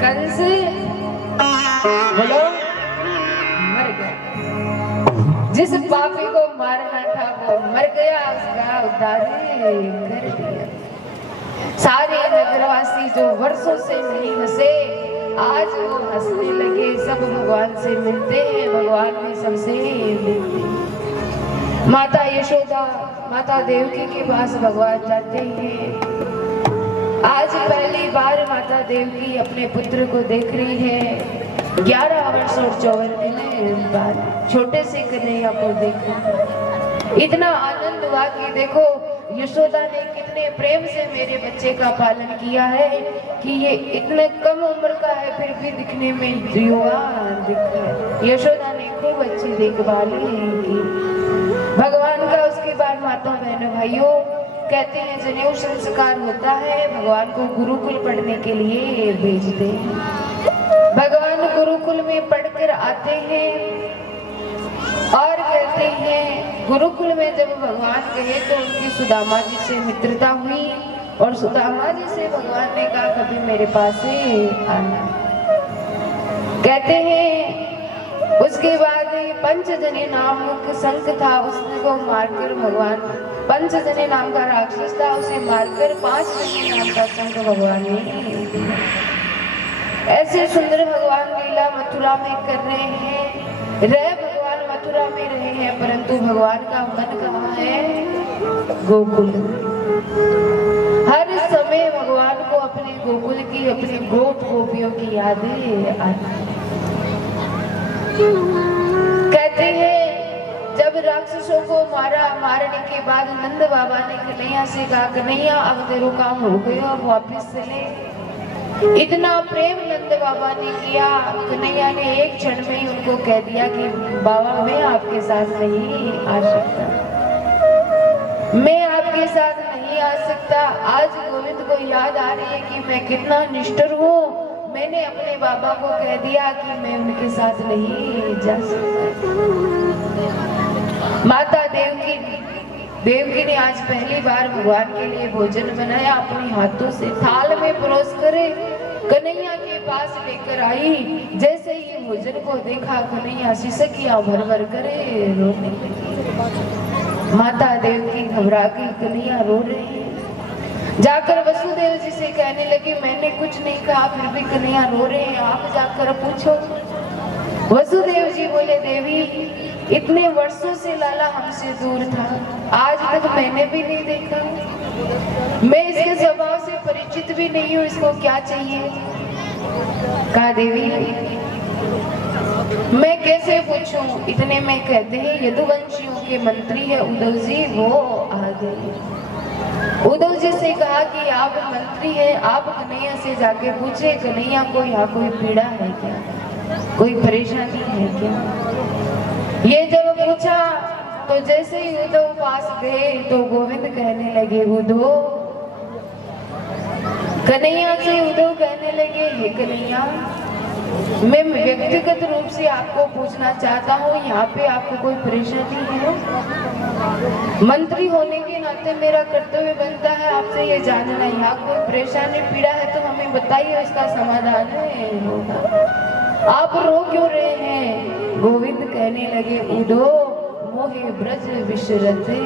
कंस बोलो मर गया। जिस पापी को मारना था वो मर गया, उसका उद्धार कर दिया। सारे नगरवासी जो वर्षों से नहीं हंसे, आज वो हंसने लगे। सब भगवान से मिलते हैं, भगवान भी सबसे मिलते हैं। माता यशोदा, माता देवकी के पास भगवान जाते हैं। आज पहली बार माता देवकी अपने पुत्र को देख रही है। 11 वर्ष और 54 दिन बाद छोटे से कन्हैया को देखा। इतना आनंद हुआ कि देखो यशोदा ने कितने प्रेम से मेरे बच्चे का पालन किया है कि ये इतने कम उम्र का है फिर भी दिखने में युवा दिखता है। यशोदा ने खूब अच्छी देखभाल की भगवान का। उसके बाद माता बहनों भाइयों कहते हैं जनेऊ संस्कार होता है, भगवान को गुरुकुल पढ़ने के लिए भेजते हैं। भगवान गुरुकुल में पढ़कर आते हैं और कहते हैं गुरुकुल में जब भगवान गए तो उनकी सुदामा जी से मित्रता हुई और सुदामा जी से भगवान ने कहा कभी मेरे पास आना। कहते हैं उसके बाद पंचजनी नामक संत था, उसको मारकर भगवान, पंचजनी नाम का राक्षस था, उसे मारकर 5 नाम का संत भगवान ने। ऐसे सुंदर भगवान लीला मथुरा में कर रहे हैं। भगवान मथुरा में रहे हैं परंतु भगवान का मन कहाँ है? गोकुल। हर समय भगवान को अपने गोकुल की, अपने गोप गोपियों की यादें आती। कहते हैं जब राक्षसों को मारने के बाद नंद बाबा ने कन्हैया से कहा कन्हैया अब तेरा काम हो गया, अब वापिस चले। इतना प्रेम नंद बाबा ने किया, कन्हैया ने एक क्षण में ही उनको कह दिया कि बाबा मैं आपके साथ नहीं आ सकता, मैं आपके साथ नहीं आ सकता। आज गोविंद को याद आ रही है कि मैं कितना निष्ठुर हूँ। मैंने अपने बाबा को कह दिया कि मैं उनके साथ नहीं जा सकता। माता देवकी ने आज पहली बार भगवान के लिए भोजन बनाया, अपने हाथों से थाल में परोस करे कन्हैया के पास लेकर आई। जैसे ही भोजन को देखा कन्हैया सिसकियां भर भर करे रोने लगी। माता देवकी घबरा गई, कन्हैया रो रही है। जाकर वसुदेव जी से कहने लगी मैंने कुछ नहीं कहा फिर भी कन्हैया रो रहे हैं, आप जाकर पूछो। वसुदेव जी बोले देवी इतने वर्षों से लाला हमसे दूर था, आज तक मैंने भी नहीं देखा, मैं इसके स्वभाव से परिचित भी नहीं हूँ, इसको क्या चाहिए? कहा देवी मैं कैसे पूछूं? इतने में कहते हैं यदुवंशियों के मंत्री है उद्धव जी, वो आ गए। उद्धव जी से कहा कि आप मंत्री हैं, आप कन्हैया से जाके पूछे कन्हैया को यहाँ कोई पीड़ा है क्या, कोई परेशानी है क्या? ये जब पूछा तो जैसे ही उद्धव पास गए तो गोविंद कहने लगे उद्धव, कन्हैया से उद्धव कहने लगे हे कन्हैया मैं व्यक्तिगत रूप से आपको पूछना चाहता हूँ यहाँ पे आपको कोई परेशानी है? मंत्री होने के नाते मेरा कर्तव्य बनता है आपसे ये जानना, यहाँ कोई परेशानी पीड़ा है तो हमें बताइए, उसका समाधान है होगा। आप रो क्यों रहे हैं? गोविंद कहने लगे उद्धव मोहे ब्रज विसरते,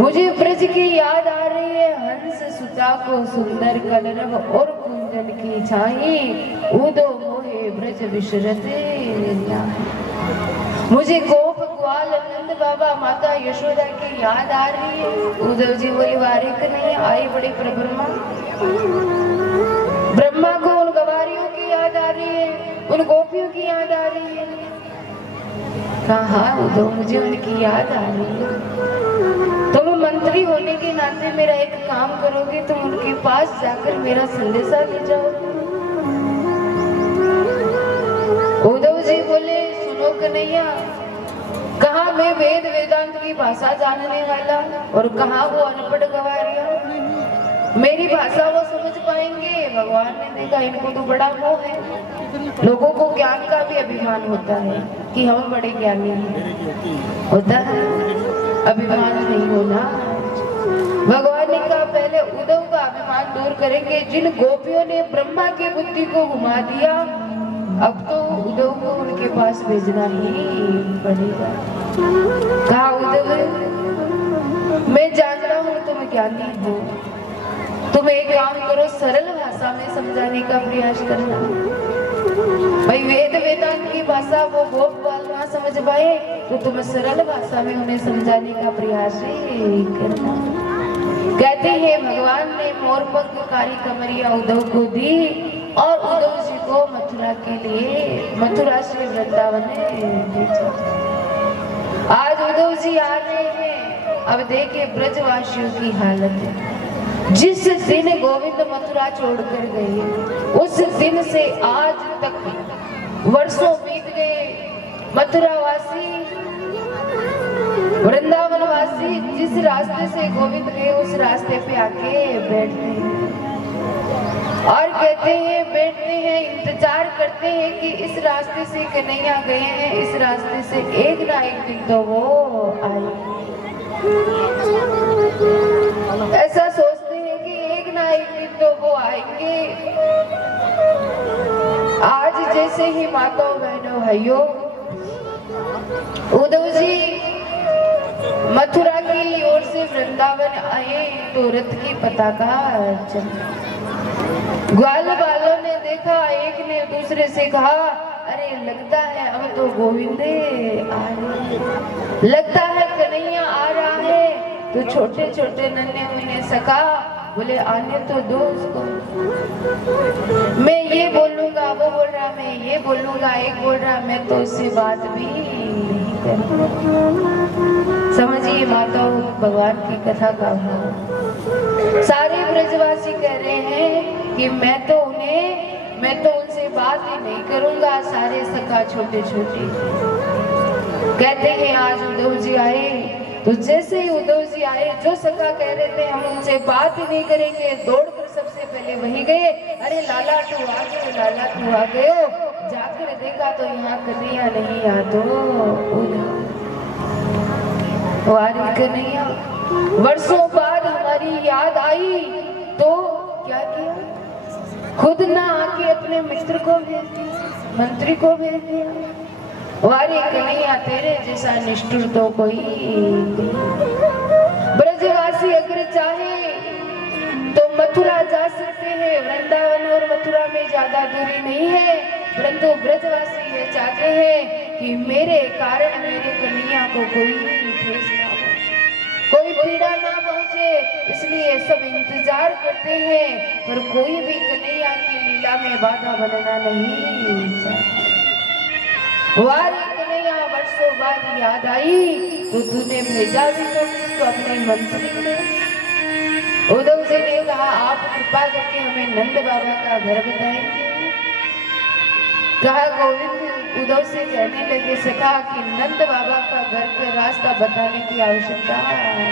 मुझे ब्रज की याद आ रही है, हंस सुता को सुंदर कलरव और कुंदन की छाई, उद्धव मोहे ब्रज विसरते। मुझे गोप ग्वाल नंद बाबा माता यशोदा की याद आ रही है। उद्धव जी बोले वारिक नहीं आई बड़े ब्रह्मा, ब्रह्मा को उन गवारियों की याद आ रही है, उन गोपियों की याद आ रही है। कहा उद्धव मुझे उनकी याद आ रही है। तुम मंत्री होने के नाते मेरा एक काम करोगे, तुम उनके पास जाकर मेरा संदेशा ले जाओ। उद्धव जी बोले सुनो कन्हैया, कहा मैं वेद वेदांत की भाषा जानने वाला और कहा वो अनपढ़ गवारिया, मेरी भाषा वो समझ पाएंगे? भगवान ने देखा इनको तो बड़ा मोह है, लोगों को ज्ञान का भी अभिमान होता है कि हम बड़े ज्ञानी हैं, होता है अभिमान नहीं होना। भगवान ने कहा पहले उद्धव का अभिमान दूर करेंगे। जिन गोपियों ने ब्रह्मा की बुद्धि को घुमा दिया, अब तो उद्धव को उनके पास भेजना ही पड़ेगा। कहा उद्धव, मैं जान रहा हूँ तुम ज्ञानी हो, तुम एक काम करो, सरल भाषा में समझाने का प्रयास करना। भाई वेद वेदांत की भाषा वो गोप बाल ना समझ पाए तो तुम सरल भाषा में उन्हें समझाने का प्रयास करना। कहते हैं भगवान ने मोर पंखकारी कमरिया उद्धव को दी और उद्धव जी को मथुरा के लिए, मथुरा से वृंदावन भेजा। आज उद्धव जी आ रहे हैं। अब देखिए ब्रजवासियों की हालत। जिस दिन गोविंद मथुरा छोड़कर गए, उस दिन से आज तक वर्षों बीत गए। मथुरावासी, वृंदावनवासी जिस रास्ते से गोविंद गए उस रास्ते पे आके बैठते हैं और कहते हैं, बैठते हैं, इंतजार करते हैं कि इस रास्ते से कन्हैया गए हैं, इस रास्ते से एक ना एक दिन तो वो आए। ऐसा सोचते हैं कि एक ना एक दिन तो वो आएंगे। आज जैसे ही माताओं बहनों भाइयों उद्धव जी मथुरा की ओर से वृंदावन आए तो रथ की पताका चल। ग्वाल बालों ने देखा, एक ने दूसरे से कहा, अरे लगता है अब तो गोविंद आ रहे, लगता है कन्हैया आ रहा है। तो छोटे छोटे नन्हे मुन्ने सका बोले, आने तो दो उसको, मैं ये बोलूंगा वो बोल रहा, मैं ये बोलूंगा एक बोल रहा, मैं तो उससे बात भी नहीं कर। समझिए माताओं भगवान की कथा का भाव। सारे ब्रजवासी कह रहे हैं कि मैं तो उनसे बात ही नहीं करूंगा। सारे सखा छोटे छोटे कहते हैं आज उद्धव जी आए तो जैसे ही उद्धव जी आए, जो सखा कह रहे थे हम उनसे बात ही नहीं करेंगे, दौड़कर सबसे पहले वही गए। अरे लाला तू आ गए, लाला तू आ गए। जाकर देखा तो यहाँ कन्हैया नहीं, आ तो कन्हैया। वर्षों बाद हमारी याद आई तो क्या किया, खुद ना आके अपने मित्र को भेज दिया, मंत्री को भेज दिया। वारी कन्हैया तेरे जैसा निष्ठुर तो कोई। ब्रजवासी अगर चाहे तो मथुरा जा सकते हैं, वृंदावन और मथुरा में ज्यादा दूरी नहीं है, परंतु ब्रजवासी ये चाहते हैं कि मेरे कारण मेरे कन्हैया को कोई ठेस ना हो, कोई पीड़ा ना पहुंचे, इसलिए सब इंतजार करते हैं, पर कोई भी कन्हैया की लीला में बाधा बनना नहीं चाहता। वारी कन्हैया वर्षों बाद याद आई तो तूने भेजा भी तो किसको, अपने मंत्री को। उद्धव जी ने कहा, आप कृपा करके हमें नंद बाबा का घर बताएंगे। कहा गोविंद उद्धव से कहने लगे, सखा कि नंद बाबा का घर का रास्ता बताने की आवश्यकता है।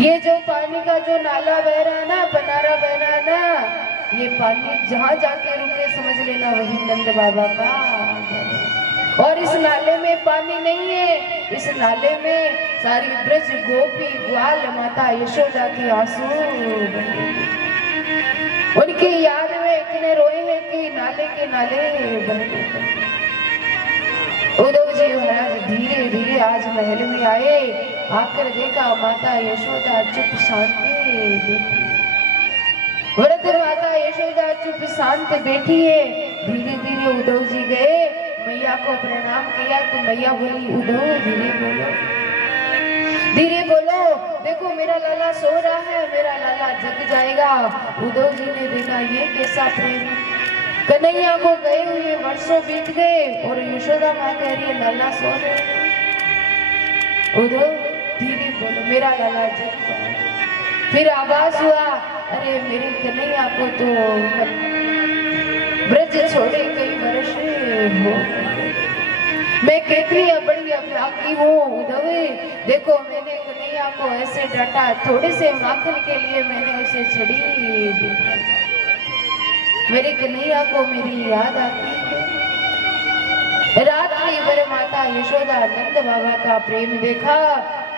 ये जो पानी का जो नाला बह रहा है ना, बनारा बह रहा है ना, ये पानी जहाँ जाके रुके समझ लेना वही नंद बाबा का घर है। और इस नाले में पानी नहीं है, इस नाले में सारी ब्रज गोपी ग्वाल माता यशोदा की आंसू उनकी याद में इतने रोए हैं कि नाले के नाले बहे। उद्धव जी महाराज धीरे धीरे आज महल में आए, आकर देखा माता यशोदा चुप शांति, वृद्ध माता यशोदा चुप शांत बैठी है। धीरे धीरे उद्धव जी गए, मैया को प्रणाम किया तो मैया बोली, उद्धव धीरे बोलो, धीरे बोलो, देखो मेरा लाला सो रहा है, मेरा लाला जग जाएगा। उद्धव जी ने देखा ये कैसा प्रेम, कन्हैया को गए हुए वर्षों बीत गए और यशोदा माँ कह रही है लाला सो रहे। उद्धव धीरे बोलो, मेरा लाला जग जाएगा। फिर आवाज हुआ, अरे मेरे कन्हैया को तो ब्रज छोड़े कई वर्ष हो, मैं कितनी बड़ी अभागी हूँ। उद्धव देखो मैंने कन्हैया को ऐसे डांटा, थोड़े से माखन के लिए मैंने उसे छड़ी दी, मेरी कन्हैया को मेरी याद आती है। रात्रि भर माता यशोदा नंद बाबा का प्रेम देखा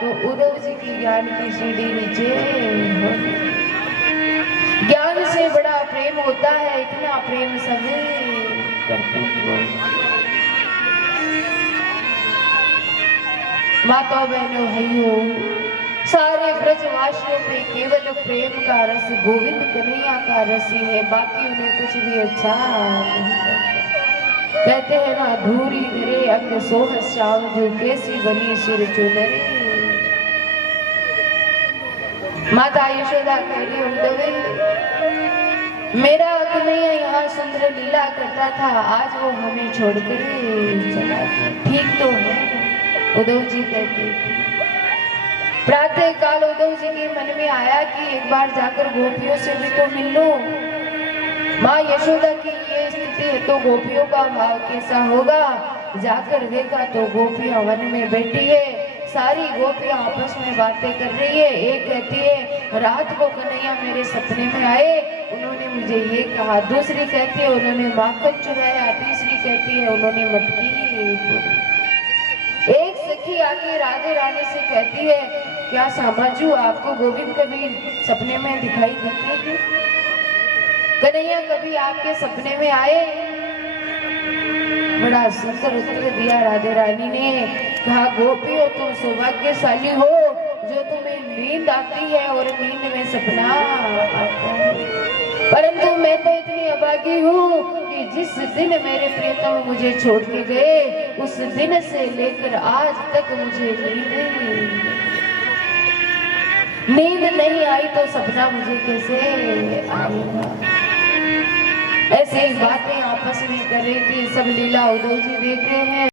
तो उद्धव जी की ज्ञान की सीढ़ी नीचे हो। ज्ञान से बड़ा प्रेम होता है, इतना प्रेम सभी करते हैं। माता बहनों भाइयों, सारे ब्रजवासियों पे केवल प्रेम का रस गोविंद कन्हैया का रस ही है, बाकी उन्हें कुछ भी अच्छा नहीं लगता। कहते हैं ना, धूरी रे अंग सोह श्याम जो कैसी बनी सिर चुनरी। माता यशोदा कह रही उद्धव, मेरा कन्हैया यहाँ सुंदर लीला करता था, आज वो हमें छोड़कर चला गया। ठीक तो है, उद्धव जी कहते। प्रातः काल उद्धव जी के मन में आया कि एक बार जाकर गोपियों से भी तो मिल लो। माँ यशोदा की ये स्थिति है तो गोपियों का भाव कैसा होगा। जाकर देखा तो गोपियां वन में बैठी है, सारी गोपियां आपस में बातें कर रही है। एक कहती है, रात को कन्हैया मेरे सपने में आए, उन्होंने मुझे ये कहा। दूसरी कहती है, उन्होंने माखन चुराया। तीसरी कहती है, उन्होंने मटकी फोड़ी। एक सखी आके राधे रानी से कहती है, क्या सामाजू आपको गोविंद कभी सपने में दिखाई देते हैं? कन्हैया कभी आपके सपने में आए? बड़ा सुंदर उत्तर दिया राधे रानी ने। कहा, गोपियों तुम सौभाग्यशाली हो जो तुम्हें नींद आती है और नींद में सपना आता है, परंतु मैं तो इतनी अभागी हूँ कि जिस दिन मेरे प्रियतम मुझे छोड़ के गए, उस दिन से लेकर आज तक मुझे नींद नहीं आई, तो सपना मुझे कैसे आएगा। ऐसे ही बातें आपस में कर रही थी। सब लीला उद्धव जी देख रहे हैं।